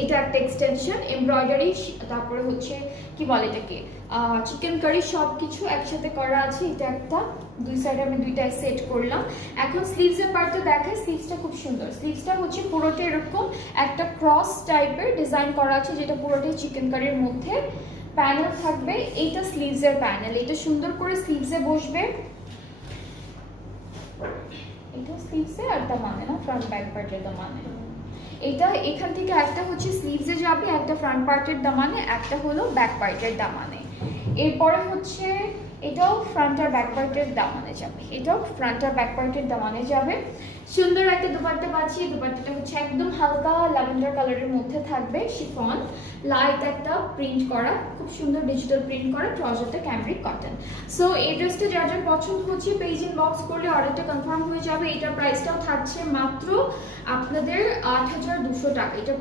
এটা একটা extension embroidery, তারপরে হচ্ছে কি বলে এটাকে চিকেন কারি, সব কিছু একসাথে করা আছে। এটা একটা, দুই সাইডে আমি দুইটাই সেট করলাম। এখন স্লিভসের পার্টটা দেখাই। স্লিভসটা খুব সুন্দর। স্লিভসটা হচ্ছে পুরোটা এরকম একটা ক্রস টাইপের ডিজাইন করা আছে, যেটা পুরোটাই চিকেন কারির মধ্যে। প্যানেল থাকবে, এইটা স্লিভসের প্যানেল, এটা সুন্দর করে স্লিভসে বসবে। এটা স্লিভসে আর দামানে না, ফ্রন্ট ব্যাক পার্টের দামানে। এটা এখান থেকে একটা হচ্ছে স্লিভসে যাবে, একটা ফ্রন্ট পার্টের দামানে, একটা হলো ব্যাক পার্টের দামানে। এরপরে হচ্ছে এটাও ফ্রন্ট আর ব্যাক পার্টের দামানে যাবে, এটাও ফ্রন্ট আর ব্যাক পার্টের দামানে যাবে। সুন্দর একটা দুপাট্টা পাচ্ছি। দুপাট্টাটা হচ্ছে একদম হালকা ল্যাভেন্ডার কালারের মধ্যে থাকবে, শিফন, লাইট একটা প্রিন্ট করা, খুব সুন্দর ডিজিটাল প্রিন্ট করা, ট্রাউজারটা ক্যামব্রিক কটন। সো এই ড্রেসটা যার যার পছন্দ হচ্ছে পেজ ইনবক্স করলে অর্ডারটা কনফার্ম হয়ে যাবে। এটার প্রাইসটাও থাকছে মাত্র আপনাদের ৮,২০০ টাকা। এটা